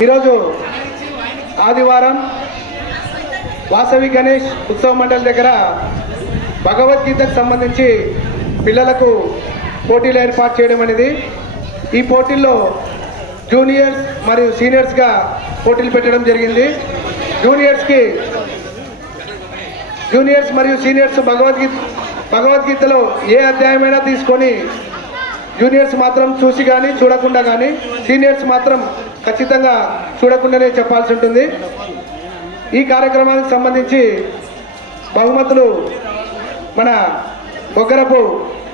ఈరోజు ఆదివారం వాసవి గణేష్ ఉత్సవ మండలి దగ్గర భగవద్గీతకు సంబంధించి పిల్లలకు పోటీలు ఏర్పాటు చేయడం అనేది ఈ పోటీల్లో జూనియర్స్ మరియు సీనియర్స్గా పోటీలు పెట్టడం జరిగింది. జూనియర్స్కి జూనియర్స్ మరియు సీనియర్స్ భగవద్గీత భగవద్గీతలో ఏ అధ్యాయమైనా తీసుకొని జూనియర్స్ మాత్రం చూసి కానీ చూడకుండా కానీ సీనియర్స్ మాత్రం ఖచ్చితంగా చూడకుండానే చెప్పాల్సి ఉంటుంది. ఈ కార్యక్రమానికి సంబంధించి బహుమతులు మన బొగ్గరపు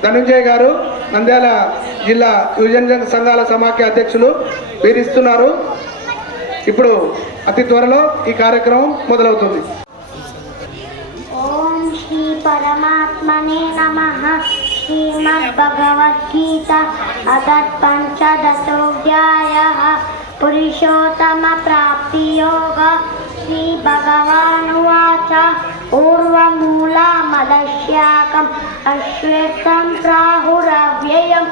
ధనంజయ్ గారు నంద్యాల జిల్లా యువజన సంఘాల సమాఖ్య అధ్యక్షులు వీరిస్తున్నారు. ఇప్పుడు అతి త్వరలో ఈ కార్యక్రమం మొదలవుతుంది. ఓం శ్రీ పరమాత్మనే నమ. శ్రీమద్భగవద్గీత. అదత్ పంచదశోధ్యాయ. పురుషోత్తమ ప్రాప్తియోగ శ్రీ భగవానువాచ ఊర్వమూలమదశ్యాకం అశ్వేత్తం ప్రాహురవ్యయం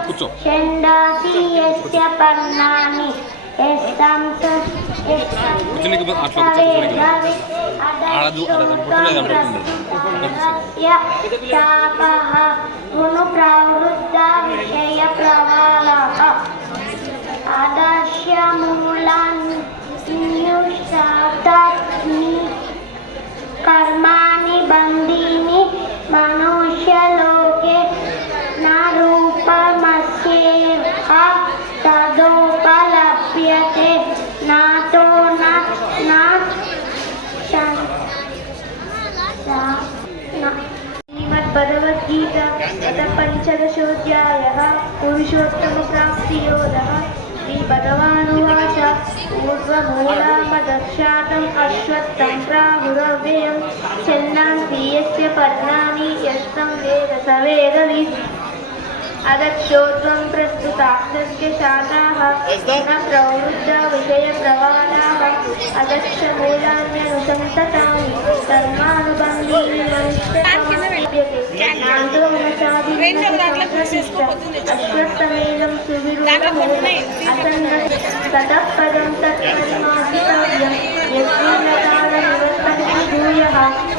షండాసి యస్య పర్ణాని యస్తం कर्माणि बन्धीनि मनुष्यलोके न रूपमस्येव तदोपलभ्यते न न श्रीमद्भगवद्गीता अथ पञ्चदशोऽध्यायः पुरुषोत्तमप्राप्तियोगः। श्री भगवानुवाच ऊर्ध्वमूलामदक्षातम् अश्वत्थं प्राहुरव्ययं। छन्नां स्वीयस्य पर्णानि यस्तं वेद स वेदवि। प्रस्तुताक्षस्य शाखाः न प्रवृद्धविषयप्रवादाः अदक्षमूलान्यनुसन्ततानि कर्मानुबन्धीनि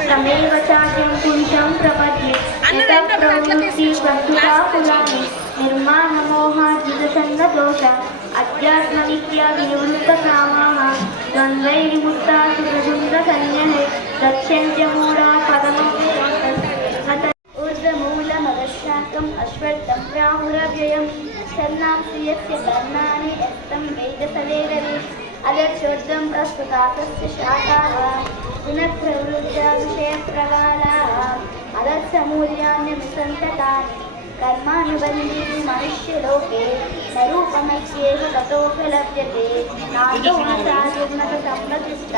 తమేవ చార్యం పురుషం ప్రపద్యే ప్రవృత్తి వస్తులాపులాని నిర్మాణమోహాజితసంగ దోష అధ్యాత్మ నిత్య నివృత్త కామామ ద్వంద్వైర్ముక్తా సురసుంద సన్యహే ऊर्ध्वमूलमदशाकम् अश्वत्थं प्राहुरव्ययं छन्नां प्रियस्य कर्णानि यस्तं वेदसवेदवे अदक्षोर्ध्वं प्रस्तुता तस्य शाखाः पुनः प्रवृद्धा विषयप्रवालाः अदत्समूल्यान्यनुसन्ततानि కర్మానుబంధి మనుష్యలోకే స్వరూపమైక్యేవ తతోపి లభ్యతే నాదోమసాయుగ్మసంప్రతిష్ట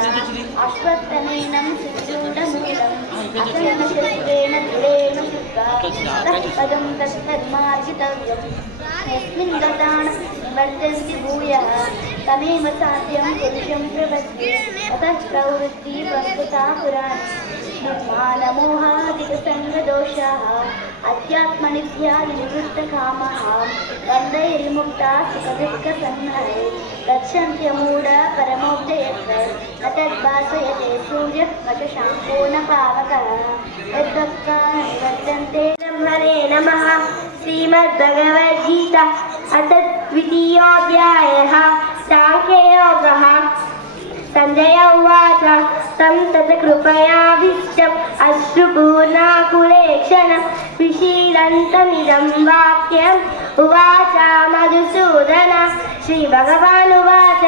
అశ్వత్తనేనం సిద్ధూటమూలం అసలనశస్త్రేణ దృఢేణ పదం తత్కర్మార్జితవ్యం యస్మిన్ గతాన నివర్తంతి భూయ. తమేవ సాధ్యం పురుషం ప్రపత్తి అతః ప్రవృత్తి ప్రస్తుతా పురాణి నిర్మాణమోహాదిక సంగదోషాः प्रपद्ये अतः प्रवृत्ति प्रस्तुता पुराणी निर्माणमोहादिकसङ्गदोषाः अध्यात्मनित्यादिनिवृत्तकामः बन्धैर्मुक्ता सुखदुःखसन्नहे गच्छन्त्यमूढ परमोदयत्र न तद्भासयते सूर्यः न च शाम्पो न पावकः यद्भक्ता न निवर्तन्ते ब्रह्मणे नमः श्रीमद्भगवद्गीता अथ द्वितीयोऽध्यायः साङ्ख्ययोगः सञ्जय उवाच तं तत् कृपयाभीष्टम् अश्रुपूर्णाकुलेक्षण विशीलन्तमिदं वाक्यम् उवाच मधुसूदन श्रीभगवानुवाच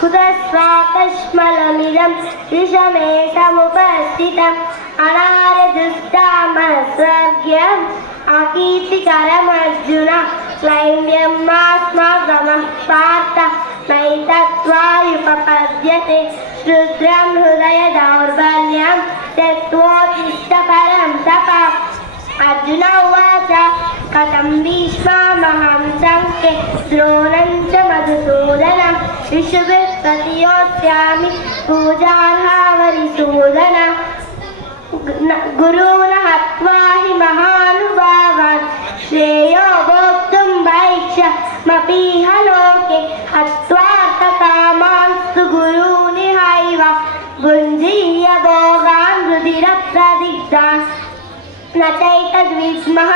कुतस्वाकश्मलमिदं विषमे समुपस्थितम् अनारदुष्टामस्वर्ग्यम् अकीर्तिकरमर्जुन क्लैम्यमास्मागमः पार्थ नैतत्त्वायुपपद्यते रुद्रं हृदय दौर्बल्यं त्यक्त्वोत्तिष्ठपरं तप अर्जुन उवाच कथं भीष्मामहं सङ्ख्ये द्रोणं च मधुसूदनं विशुभिः प्रतियोत्स्यामि पूजार्हावरिसूदन गुरून् हत्वा हि महानुभावान् श्रेयो भोक्तुं त्वा कामांस्तु गुरूणि हैवा भुञ्जीय भोगान् रुधिरप्रदिग्धान् न चैतद्विष्मः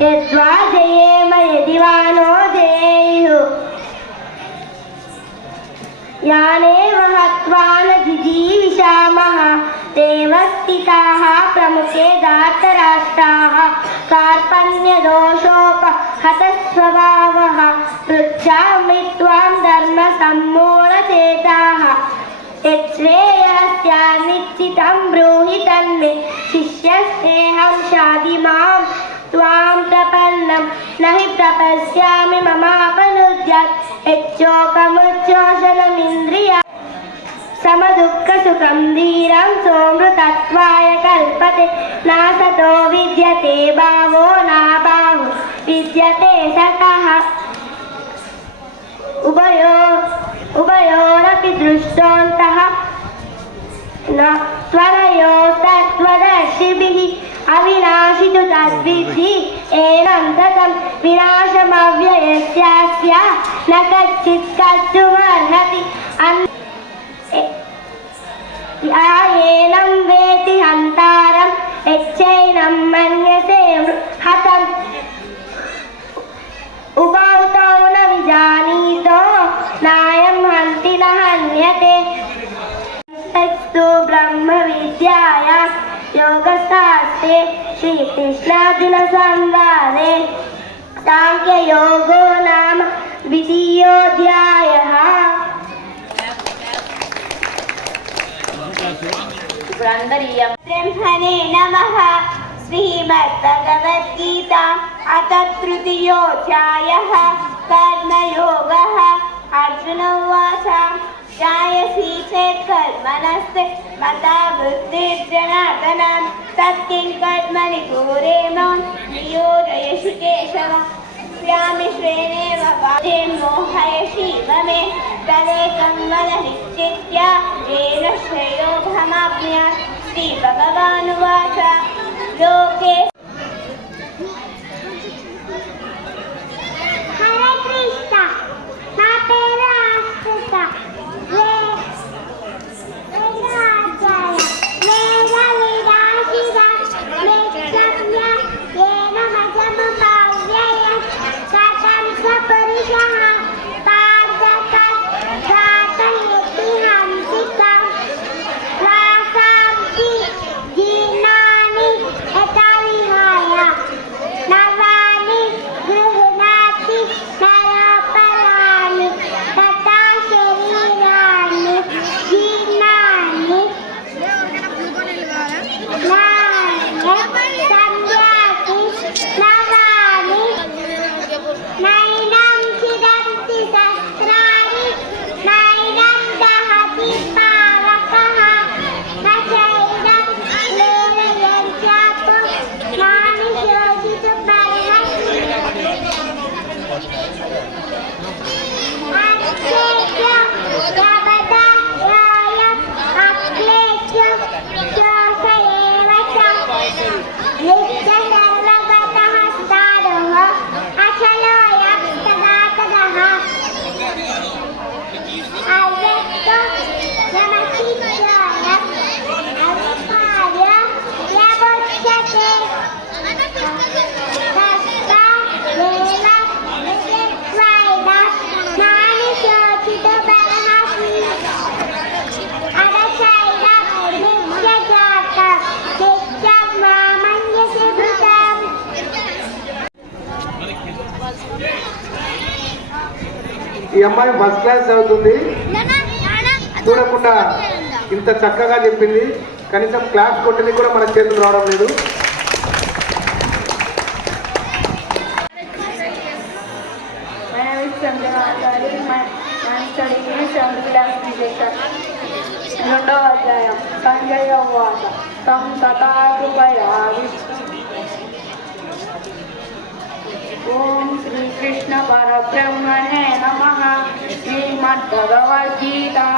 यद्वा जयेम यदि वा नो देयुः याने महत्वा न देवस्थिताः प्रमुखे दातराष्ट्राः कार्पण्यदोषोपहतस्वभावः पृच्छामि त्वां धर्मसम्मूढचेताः यच्छ्रेयस्यान्निश्चितं ब्रूहि तन्मे शिष्यस्तेऽहं शादि मां त्वां प्रपन्नं न हि प्रपश्यामि ममापनुद्यात् यच्चोकमुच्चोषणमिन्द्रिया समदुःखसुखं धीरं सोमृतत्वाय कल्पते नासतो विद्यते भावो नाभावो विद्यते सकः उभयो उभयोरपि दृष्टोऽन्तः न त्वरयो तत्त्वदर्शिभिः अविनाशि तु तद्विद्धि एनं ततं विनाशमव्ययस्यास्य न कच्चित् कर्तुमर्हति यच्चैनं मन्यसे हतम् उभौ तौ न विजानीतो नायं हन्ति न हन्यते। ब्रह्मविद्याया योगशास्त्रे श्रीकृष्णार्जुनसंवादे साङ्ख्ययोगो नाम द्वितीयोऽध्यायः ब्रह्मणे नमः। श्रीमद्भगवद्गीता अथ तृतीयोऽध्यायः कर्मयोगः। अर्जुन उवाच। जायसि चेत् कर्मणस्ते मता बुद्धिर्जनार्दन तत्किं कर्मणि घोरे नियोजयसि केशव। स्यामि श्रेणेव वादे मोहयसि ममे तदेकं वद निश्चित्य येन श्रेयोऽहमाप्नुयात् श्रीभगवानुवाच लोके అమ్మాయి ఫస్ట్ క్లాస్ చదువుతుంది. చూడకుండా ఇంత చక్కగా చెప్పింది. కనీసం క్లాస్ కొట్టని కూడా మన చేతులు రావడం లేదు. రెండవ అధ్యాయం సంజయ తం ఓం శ్రీకృష్ణ పరబ్రహ్మ भगवद्गीता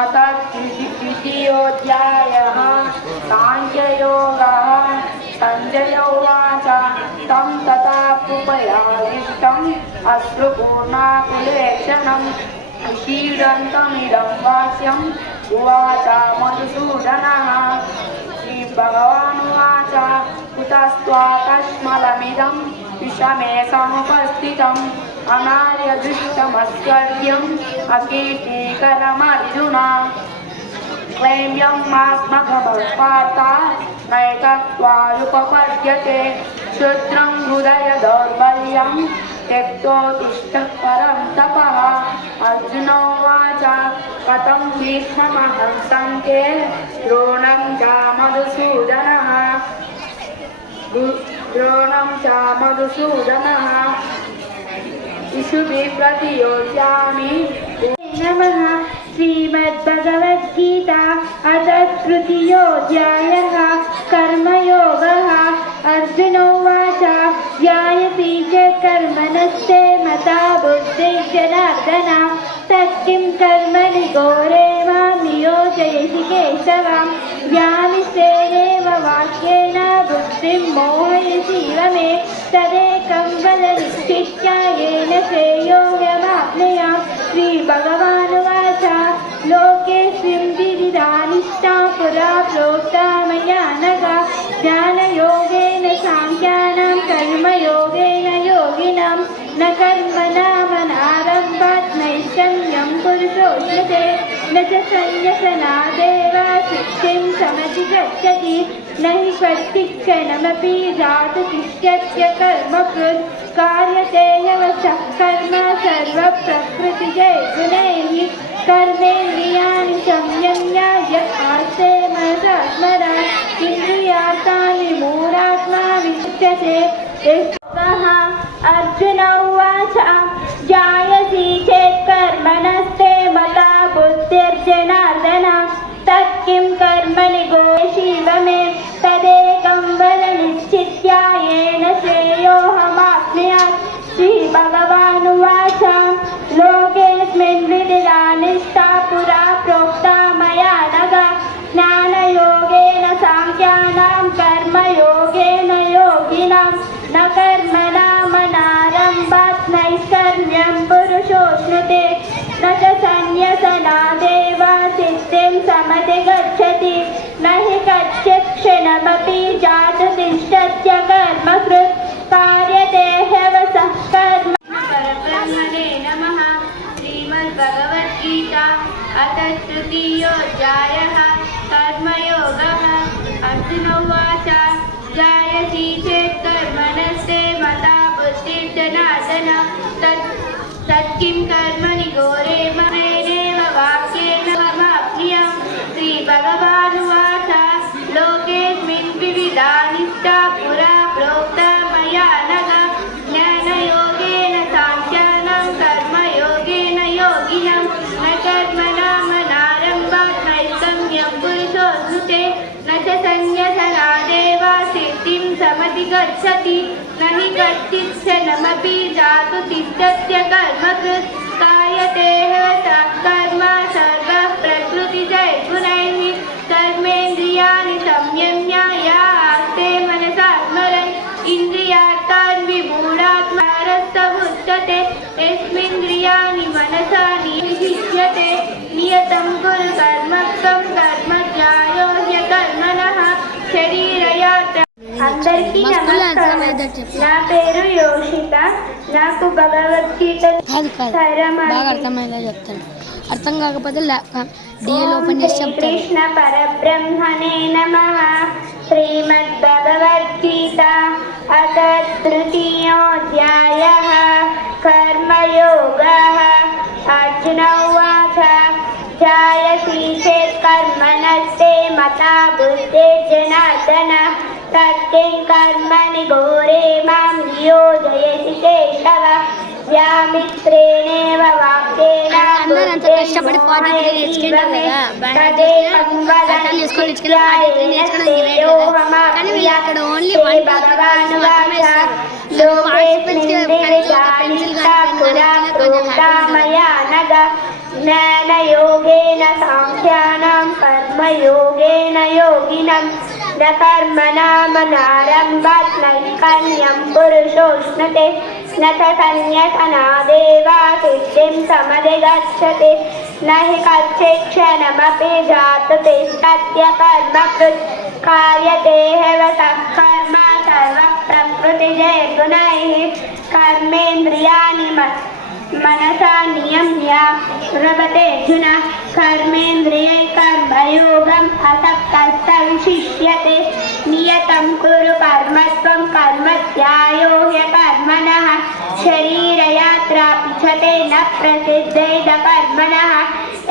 अथ द्वितीयोऽध्यायः साङ्ख्ययोगः सञ्जय उवाच तं तथा कृपयाविष्टम् अश्रुपूर्णाकुलेक्षणं क्षीरन्तमिदं वास्यम् उवाच मधुसूदनः। श्रीभगवानुवाच कुतस्त्वाकश्मलमिदं विषमे समुपस्थितम्। अनार्यदृष्टमस्कर्यम् अकीर्तिकरमर्जुना क्लैम्यं मास्मघमपाता नैतत्त्वायुपपद्यते क्षुद्रं हृदय दौर्बल्यं त्यक्तोत्तिष्ठः परं तपः अर्जुनोवाच कथं भीष्ममहं सङ्के द्रोणं च मधुसूदनः दु- द्रोणं च मधुसूदनः इषुभिः प्रतियोज्यामि नमः श्रीमद्भगवद्गीता अथ तृतीयोऽध्यायः कर्मयोगः कर्मणस्ते मता बुद्धिर्जनार्दन तत्किं कर्मणि घोरे मां नियोजयसि केशव व्यामिश्रेणेव वाक्येन बुद्धिं मोहयसीव मे तदेकं वद निश्चित्य येन श्रेयोऽयमाप्नुयाम् श्रीभगवानुवाच लोकेऽस्मिन् विविधानिष्ठा पुरा प्रोक्ता मया नग ज्ञानयोगेन साङ्ख्यानां कर्मयोगेन योगिनां न कर्म नाम आरम्भात् नैशम्यं पुरुषोष्णते न च देवा सिद्धिं समति गच्छति न हि क्वचिक्षणमपि जातु तिष्ठत्य कर्मकृत् कार्यते यवशः कर्म सर्वप्रकृतिजैर्गुणैः कर्मेन्द्रियाणि संयम्य य आस्ते मनसात्मना इन्द्रियार्थानि मूढात्मा विशिष्यते अर्जुन उवाच, जायसि चेत् कर्मणस्ते मता बुद्धिर्जनार्दन। तत्किं कर्मणि गोशिव मे तदेकं वद निश्चित्य येन श्रेयोऽहमाप्नुयात् श्रीभगवानुवाच लोकेऽस्मिन् विदिरानिष्ठा पुरा प्रोक्ता मया नग। ज्ञानयोगेन साङ्ख्यानां कर्मयोगेन योगिनां। न कर्मणामनारम्भात् नैष्कर्म्यं पुरुषोऽश्नुते न च सन्न्यसनादेव सिद्धिं समधिगच्छति न हि कच्चित् क्षणमपि जातु तिष्ठत्य कर्मकृत् कार्यते ह्यवसः कर्म परब्रह्मणे नमः। श्रीमद्भगवद्गीता अथ तृतीयोऽध्यायः। सत्यकर्मकृत्कायते सत्कर्म सर्वः प्रकृतिजैर्गुणैः कर्मेन्द्रियाणि संयम्य यास्ते मनसात्मरन् मनसा निहिष्यते नियतं అందరికీ నమస్కారం. నా పేరు యోషిత. నాకు భగవద్గీత బాగా అర్థమయ్యేలా చెప్తాను. అర్థం కాకపోతే డిఎల్ ఓపెన్ చేసి చెప్తాను. కృష్ణ పరబ్రహ్మణే నమ. శ్రీమద్భగవద్గీత అత తృతీయోధ్యాయ కర్మయోగ. అర్జున ఉవాచ. జాయసి చేత్ కర్మణస్తే మతా బుద్ధే జనార్దన. ఘోరే మాం నియోజయసి కేశవ వ్యామిత్రేణేవ వాక్యేన అందరూ అంత కష్టపడి ఫార్టీ త్రీ నేర్చుకుంటారు కదా? అర్థం చేసుకొని నేర్చుకుని ఫార్టీ త్రీ నేర్చుకోవడం కానీ వీళ్ళు అక్కడ ఓన్లీ వన్ పెన్సిల్ జ్ఞానయోగేన సాంఖ్యానాం కర్మయోగేన యోగినం ्रकर्मणामनारम्भात्मैकन्यं पुरुषोष्णते न च देवा सिद्धिं समधिगच्छति। न हि कच्छिक्षणमपि जातते। तत्यकर्म कार्यते हवसः कर्म सर्वप्रकृतिजयगुणैः कर्मेन्द्रियाणि मत् मनसा नियम्य प्रभते अर्जुन कर्मेन्द्रिये कर्मयोगम् असक्तः विशिष्यते नियतं कुरु कर्मत्वं कर्म ध्यायो ह्यकर्मणः शरीरयात्रापि च ते न प्रसिद्धैदकर्मणः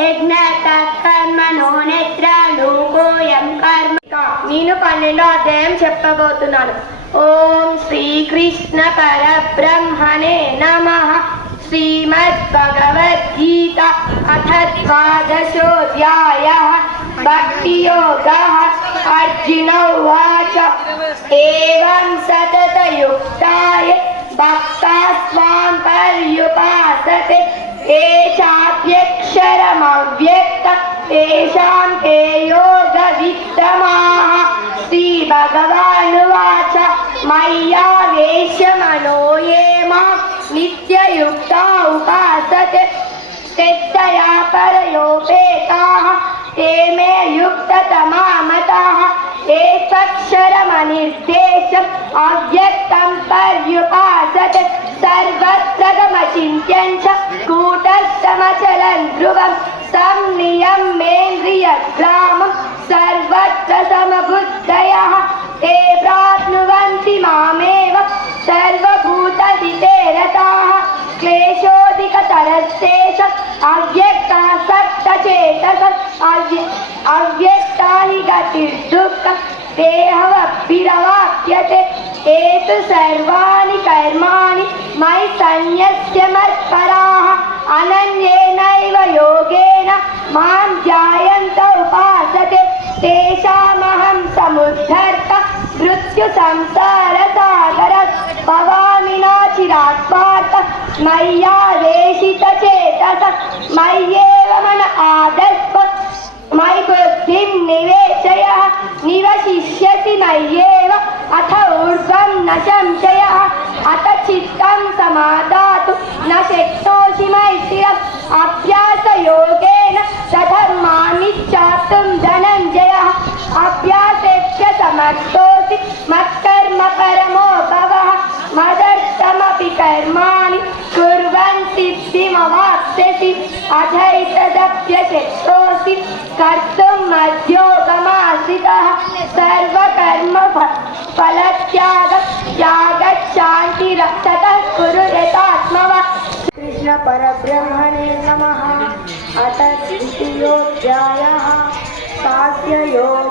యజ్ఞకర్మణో నేత్ర లోకోయం కర్మ నేను పన్నెండో అధ్యాయం చెప్పబోతున్నాను ఓం శ్రీకృష్ణ పరబ్రహ్మణే నమ శ్రీమద్భగవద్గీత అథ ద్వాదశోऽధ్యాయ భక్తియోగः అర్జున ఉవాచ ఏవం సతతయుక్తాయ భక్తాస్వాం పర్యుపాసతే ఏ చాప్యక్షరమవ్యక్త తేషాం తే యోగవిత్తమాः శ్రీభగవానువాచ युक्ता सिद्धया परयोपेताः ते मे युक्ततमामताः। एकक्षरमनिर्देशम् अव्यक्तं पर्युपासत सर्वत्र गमचिन्त्यं च कूटस्तमचलं ध्रुवं संनियमेवन्द्रियग्रामं सर्वत्र समबुद्धयः ते प्राप्नुवन्ति मामेव सर्वभूतधिते रताः। क्लेशोऽधिकतरस्तेष अव्यक्तः सप्तचेतस अव्य अव्यक्ता हि गतिर्दुःखं देहवभिरवाप्यते एतु सर्वाणि कर्माणि मयि सन्न्यस्य मत्पराः अनन्येनैव योगेन मां ध्यायन्त उपासते तेषामहं समुद्धर्त मृत्युसंसारसागरत् भवामि మయ్యావేశిత చేతస మయ్యేవ మన ఆదర్భ మై బుద్ధిం నివేశయ నివశిష్యసి మయ్యేవ అథ ఊర్ధ్వం న సంశయ అత చిత్తం సమాదాతు న శక్తోషి మై స్థిరం అభ్యాస యోగేన సధర్మాన్ని చాతుం ధనంజయ అభ్యాసేభ్య సమర్థో अथैतदप्यशक्तोऽसि कर्तुं मध्योगमाश्रितः सर्वकर्म फलत्याग त्यागशान्तिरक्षतः कुरु यथात्मवत् कृष्ण परब्रह्मणे नमः। अथ तृतीयोऽध्यायः। साध्ययोगः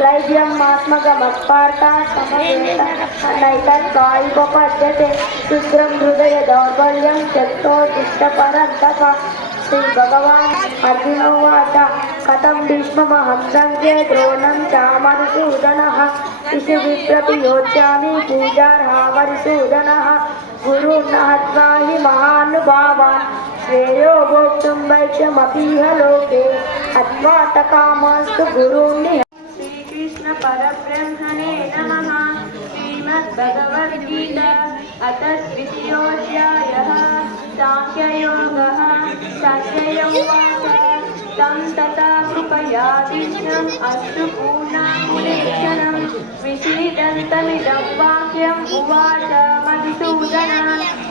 क्लैब्यमात्मकमत्पार्था समवेत नैतद्वायुपपद्यते शुद्रं हृदय दौर्बल्यं त्यक्तोदिष्टपरन्तप श्रीभगवान् अर्जुन उवाच कथं भीष्ममहं सङ्ख्ये द्रोणं च मधुसूदनः इषु विप्रतियोज्यामि पूजार्हा मधुसूदनः गुरुन् हत्वा हि महानुभावान् श्रेयो भोक्तुं वैक्षमपीह लोके हत्वा तकामास्तु गुरून् श्रीकृष्ण परब्रह्मणे नमः। श्रीमद्भगवद्गीता अथ तृतीयोऽध्यायः साङ्ख्ययोगः उवाच तं तथा कृपया विष्णुम् अस्तु पूर्णाकुलेशनं विषीदन्तमिदं वाक्यम् उवाच मधुसूदन।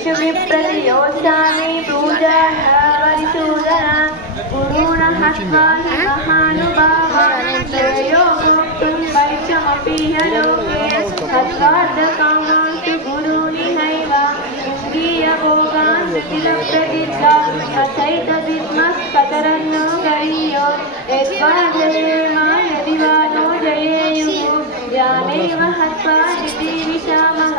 विप्रतियोष्ठामि पूजावरिशूदन गुरूणः स्वाहि महानुभावानन्दयो भोक्तुं वैशमपि यलोके सर्वार्थकामान्तु गुरूणि नैव गीयभोगान्तकिलप्रदिद्धा अथैतदिद्मस्कतरन्नो गरीयो यद्वा जयेमा यदि वा नो जयेयुः यामेव हत्वा इति विशामः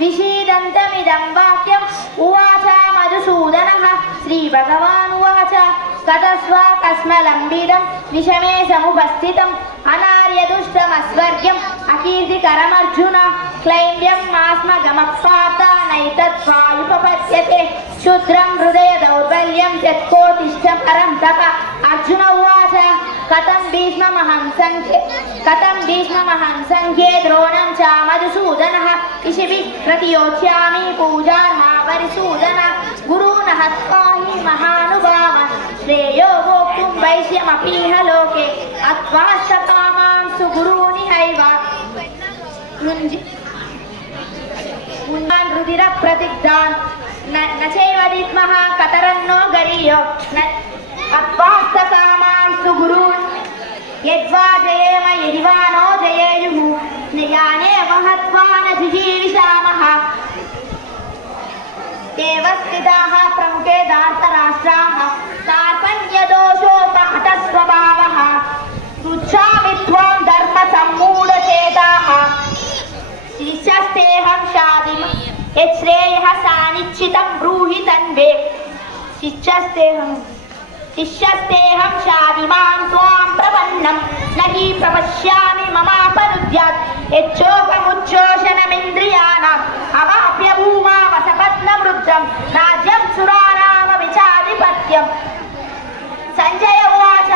విషీదంతమిదం వాక్యం ఉవాచ మధుసూదనః శ్రీభగవానువాచ కతస్వా కస్మలంబిదం విషమే సముపస్థితం అనార్యదుష్టమస్వర్గ్యం అకీర్తికరమర్జున క్లైంబ్యం ఆస్మగమపాత నైతత్వాయుపపద్యతే క్షుద్రం హృదయ దౌర్బల్యం యత్కోతిష్ట పరం తప అర్జున ఉవాచ కథం భీష్మమహం సంఖ్యే కథం భీష్మమహం సంఖ్యే ద్రోణం చ మధుసూదన ఇషిభి ప్రతియోచ్యామి పూజార్హా వరిసూదన గురూణ హత్వా మహానుభావ శ్రేయో భోక్తుం వైశ్యమపీహ లోకే అత్వాస్తకామాంసు గురూని హైవ రుదిర ప్రతిగ్ధాన్ నచైవ నచైవదిత్మః కతరన్నో గరీయో న- यद्वा जयेम यदिवानो जयेयुः। याने महत्वान न जिजीविषामः देव स्थिताः प्रमुखे धार्तराष्ट्राः। कार्पण्यदोषोपहतस्वभावः पृच्छामि त्वां धर्मसम्मूढचेताः। शिष्यस्तेऽहं शादिं यत् श्रेयः सानिश्चितं ब्रूहि तन्वे। शिष्यस्तेऽहम् శిష్యస్తేహం శాదిమాం త్వాం ప్రపన్నం. నహి ప్రపశ్యామి మమాపరుద్యాత్. యచ్చోపముచ్చోషణమింద్రియాణం అవాప్య భూమా వసపత్నవృద్ధం రాజ్యం సురారామ విచాధిపత్యం సంజయ ఉవాచ.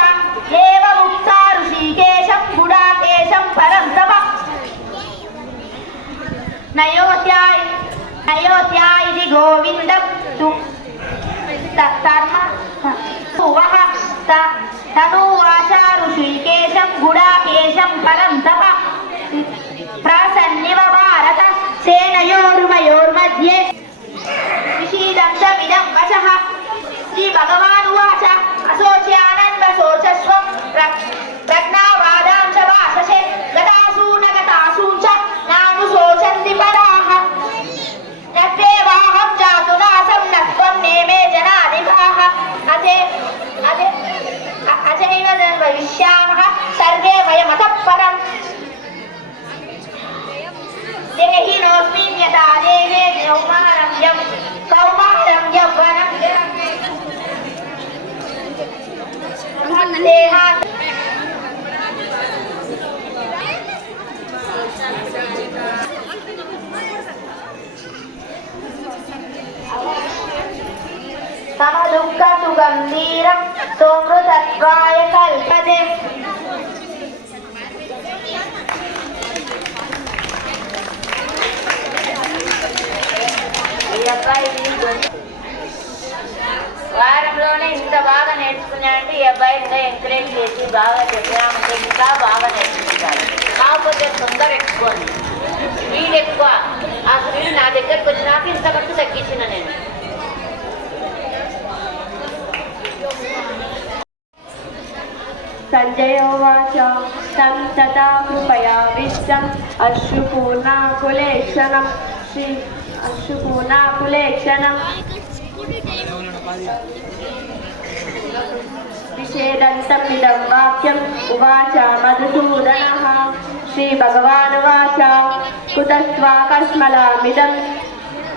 ఏవ ముక్తా ఋషికేశం గుడాకేశం పరం తప నయోధ్యాయ నయోత్యా గోవిందం. తు वहंस्त तनुवाचा ऋषिकेशं गुडाकेशं परं तप प्रासन्निव भारत सेनयोर्मयोर्मध्ये विषीदन्तमिदं वचः श्रीभगवानुवाच असोच्यानन्वशोचस्व प्रज्ञावाद అదే అదే అ- అజైవ భవిష్యామः సర్వే వయమతః పరం దేహినోస్మిన్ యథా దేహే కౌమారం యం తమ దుఃఖ సుగంధీరం సోమృతత్వాయ కల్పదే అబ్బాయి వారంలోనే ఇంత బాగా నేర్చుకున్నాడంటే ఈ అబ్బాయి ఎంకరేజ్ చేసి బాగా చెప్పామంటే ఇంకా బాగా నేర్చుకుంటాడు. కాకపోతే తొందర ఎక్కువ. స్పీడ్ ఎక్కువ ఆ స్పీడ్ నా దగ్గరకు వచ్చినాక ఇంత తగ్గించిన నేను. सञ्जयोवाच तं तथा कृपयाविष्टम् अश्रुपूर्णाकुलेक्षणं श्री अश्रुपूर्णाकुलेक्षणं विषेदन्तमिदं वाक्यम् उवाच मधुसूदनः श्रीभगवानुवाच कुतस्त्वाकस्मलामिदं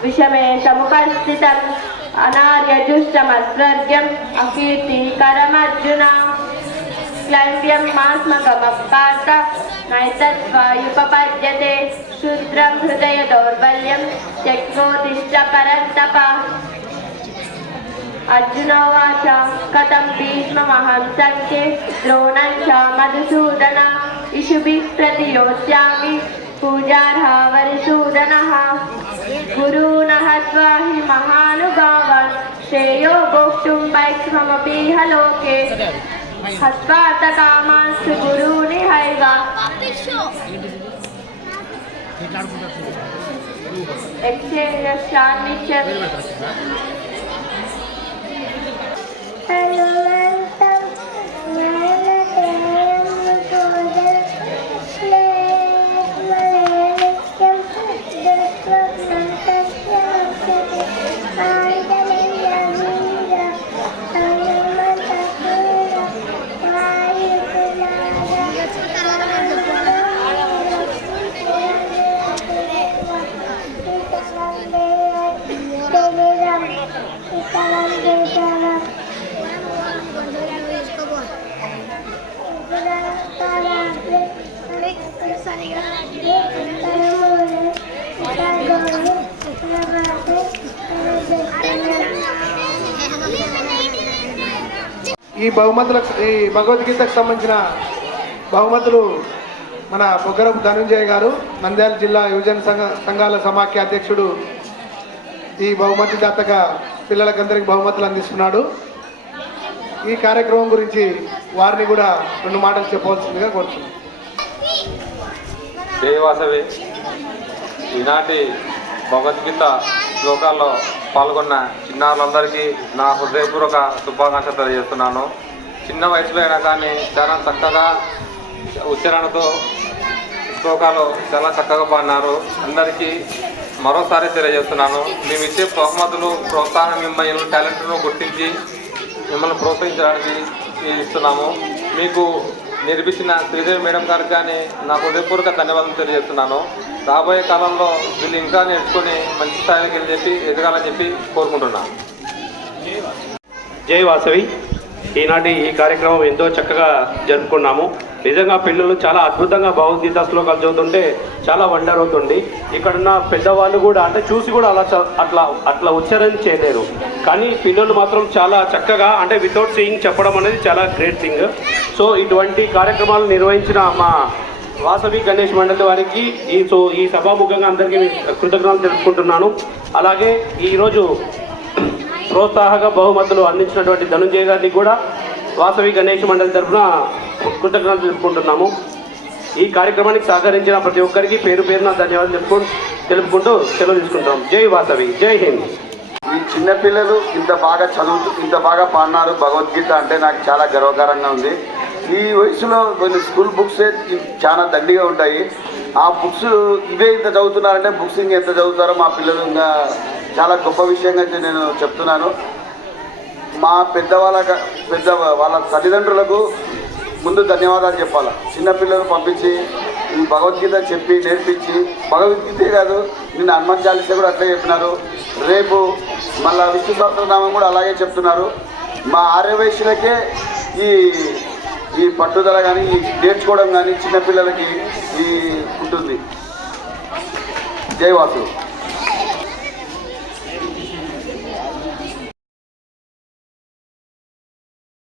विषमे समुपस्थितम् अनार्यजुष्टमस्वर्ग्यम् अकीर्तिकरमर्जुना क्लैव्यं मास्मकमपात नैतद्वायुपपद्यते। क्षुद्रं हृदय दौर्बल्यं त्यक्तोदिष्ट परन्तप अर्जुनोवाच कथं भीष्ममहं सङ्ख्ये द्रोणं च मधुसूदन इषुभिः प्रतियोत्स्यामि पूजार्हा वरिसूदनः गुरून् हत्वा हि महानुभावान् श्रेयो भोक्तुं సత్వాత కామాస్తు గురువుని హైగా ఎక్స్చేంజ్ సాన్నిధ్యం హలో. ఈ బహుమతులకు ఈ భగవద్గీతకు సంబంధించిన బహుమతులు మన బొగ్గరపు ధనుంజయ్ గారు నంద్యాల జిల్లా యువజన సంఘ సంఘాల సమాఖ్య అధ్యక్షుడు ఈ బహుమతి దాతగా పిల్లలకందరికి బహుమతులు అందిస్తున్నాడు. ఈ కార్యక్రమం గురించి వారిని కూడా రెండు మాటలు చెప్పవలసిందిగా కోరుతున్నాను దేవాసవి ఈనాటి భగవద్గీత శ్లోకాల్లో పాల్గొన్న చిన్నారులందరికీ నా హృదయపూర్వక శుభాకాంక్షలు తెలియజేస్తున్నాను. చిన్న వయసులో అయినా కానీ చాలా చక్కగా ఉచ్చారణతో శ్లోకాలు చాలా చక్కగా పాడినారు. అందరికీ మరోసారి తెలియజేస్తున్నాను. మేము ఇచ్చే బహుమతులు ప్రోత్సాహం మిమ్మల్ని టాలెంట్ను గుర్తించి మిమ్మల్ని ప్రోత్సహించడానికి ఇస్తున్నాము. మీకు నేర్పించిన శ్రీదేవి మేడం గారికి కానీ నా హృదయపూర్వక ధన్యవాదాలు తెలియజేస్తున్నాను. రాబోయే కాలంలో వీళ్ళు ఇంకా నేర్చుకుని మంచి స్థాయికి వెళ్ళి చెప్పి ఎదగాలని చెప్పి కోరుకుంటున్నాను. జై వాసవి. ఈనాటి ఈ కార్యక్రమం ఎంతో చక్కగా జరుపుకున్నాము. నిజంగా పిల్లలు చాలా అద్భుతంగా భగవద్గీత శ్లోకాలు చదువుతుంటే చాలా వండర్ అవుతుంది. ఇక్కడున్న పెద్దవాళ్ళు కూడా అంటే చూసి కూడా అలా చ- అట్లా అట్లా ఉచ్చారణ చేయలేరు. కానీ పిల్లలు మాత్రం చాలా చక్కగా అంటే వితౌట్ సీయింగ్ చెప్పడం అనేది చాలా గ్రేట్ థింగ్ సో ఇటువంటి కార్యక్రమాలు నిర్వహించిన మా వాసవి గణేష్ మండలి వారికి ఈ సో ఈ సభాముఖంగా అందరికీ కృతజ్ఞతలు తెలుపుకుంటున్నాను. అలాగే ఈరోజు ప్రోత్సాహక బహుమతులు అందించినటువంటి ధనుంజయ గారికి కూడా వాసవి గణేష్ మండలి తరఫున కృతజ్ఞతలు తెలుపుకుంటున్నాము. ఈ కార్యక్రమానికి సహకరించిన ప్రతి ఒక్కరికి పేరు పేరున ధన్యవాదాలు తెలుపుకు తెలుపుకుంటూ సెలవు తీసుకుంటాం జై వాసవి జై హింద్. ఈ చిన్నపిల్లలు ఇంత బాగా చదువుతూ ఇంత బాగా పాడినారు భగవద్గీత అంటే నాకు చాలా గర్వకారంగా ఉంది. ఈ వయసులో కొన్ని స్కూల్ బుక్స్ చాలా దండిగా ఉంటాయి. ఆ బుక్స్ ఇవే ఇంత చదువుతున్నారంటే బుక్స్ ఇంకా ఎంత చదువుతారో మా పిల్లలు ఇంకా చాలా గొప్ప విషయంగా అయితే నేను చెప్తున్నాను. మా పెద్దవాళ్ళ పెద్ద వాళ్ళ తల్లిదండ్రులకు ముందు ధన్యవాదాలు చెప్పాలి. చిన్నపిల్లలు పంపించి భగవద్గీత చెప్పి నేర్పించి భగవద్గీతే కాదు నిన్న హనుమాన్ చాలీసా కూడా అట్లే చెప్పినారు. రేపు మళ్ళా విష్ణు సహస్రనామం కూడా అలాగే చెప్తున్నారు. మా ఆర్యవైశ్యులకే ఈ ఈ పట్టుదల కానీ ఈ నేర్చుకోవడం కానీ చిన్నపిల్లలకి ఈ ఉంటుంది. జై వాసు